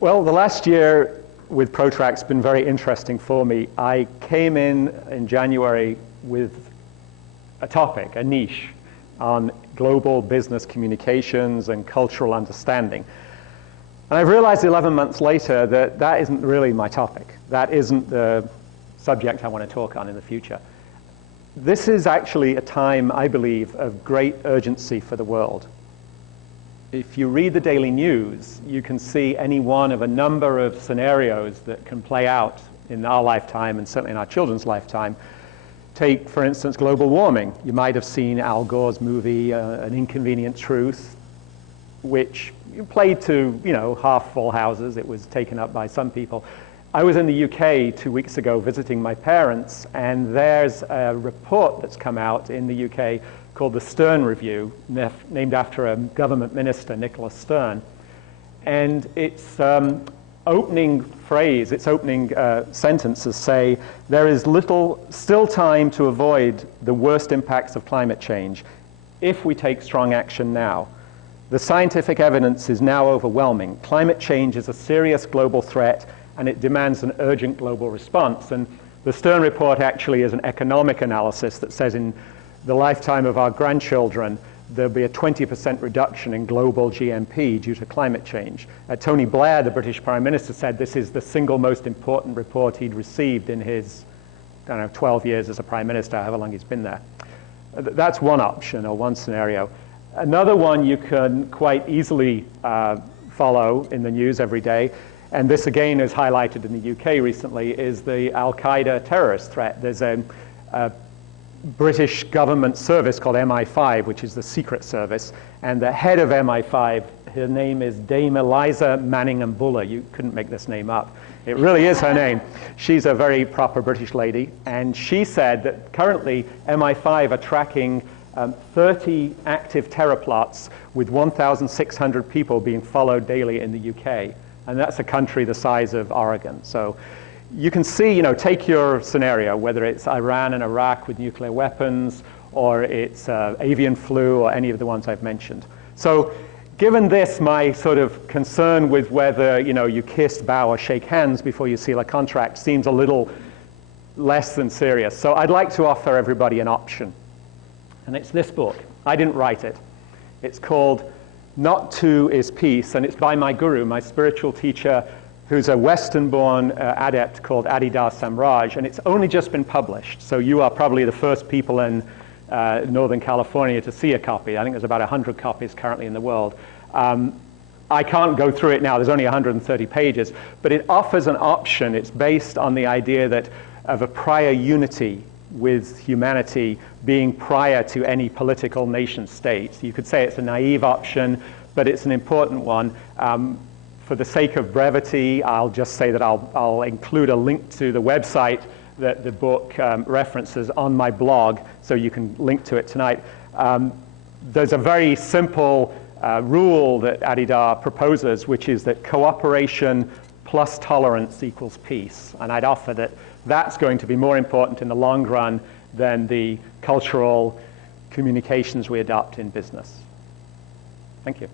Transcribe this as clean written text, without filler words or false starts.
Well, the last year with ProTrack's been very interesting for me. I came in January with a topic, a niche, on global business communications and cultural understanding. And I've realized 11 months later that that isn't really my topic. That isn't the subject I want to talk on in the future. This is actually a time, I believe, of great urgency for the world. If you read the daily news, you can see any one of a number of scenarios that can play out in our lifetime and certainly in our children's lifetime. Take, for instance, global warming. You might have seen Al Gore's movie, An Inconvenient Truth, which played to, half full houses. It was taken up by some people. I was in the UK 2 weeks ago visiting my parents, and there's a report that's come out in the UK called the Stern Review, named after a government minister, Nicholas Stern. And its opening phrase, its opening sentences say, "There is still time to avoid the worst impacts of climate change if we take strong action now. The scientific evidence is now overwhelming. Climate change is a serious global threat, and it demands an urgent global response." And the Stern report actually is an economic analysis that says in the lifetime of our grandchildren, there'll be a 20% reduction in global GNP due to climate change. Tony Blair, the British Prime Minister, said this is the single most important report he'd received in his, 12 years as a Prime Minister, however long he's been there. That's one option or one scenario. Another one you can quite easily follow in the news every day, and this again is highlighted in the UK recently, is the Al-Qaeda terrorist threat. There's a British government service called MI5, which is the secret service, and the head of MI5, her name is Dame Eliza Manningham-Buller. You couldn't make this name up. It really is her name. She's a very proper British lady, and she said that currently MI5 are tracking 30 active terror plots with 1,600 people being followed daily in the UK, and that's a country the size of Oregon. So you can see, take your scenario, whether it's Iran and Iraq with nuclear weapons, or it's avian flu, or any of the ones I've mentioned. So given this, my sort of concern with whether, you kiss, bow, or shake hands before you seal a contract seems a little less than serious. So I'd like to offer everybody an option. And it's this book. I didn't write it. It's called Not Two is Peace, and it's by my guru, my spiritual teacher, who's a Western-born adept called Adidar Samraj, and it's only just been published. So you are probably the first people in Northern California to see a copy. I think there's about 100 copies currently in the world. I can't go through it now. There's only 130 pages, but it offers an option. It's based on the idea that of a prior unity with humanity being prior to any political nation state. You could say it's a naive option, but it's an important one. For the sake of brevity, I'll just say that I'll include a link to the website that the book references on my blog, so you can link to it tonight. There's a very simple rule that Adidar proposes, which is that cooperation plus tolerance equals peace. And I'd offer that that's going to be more important in the long run than the cultural communications we adopt in business. Thank you.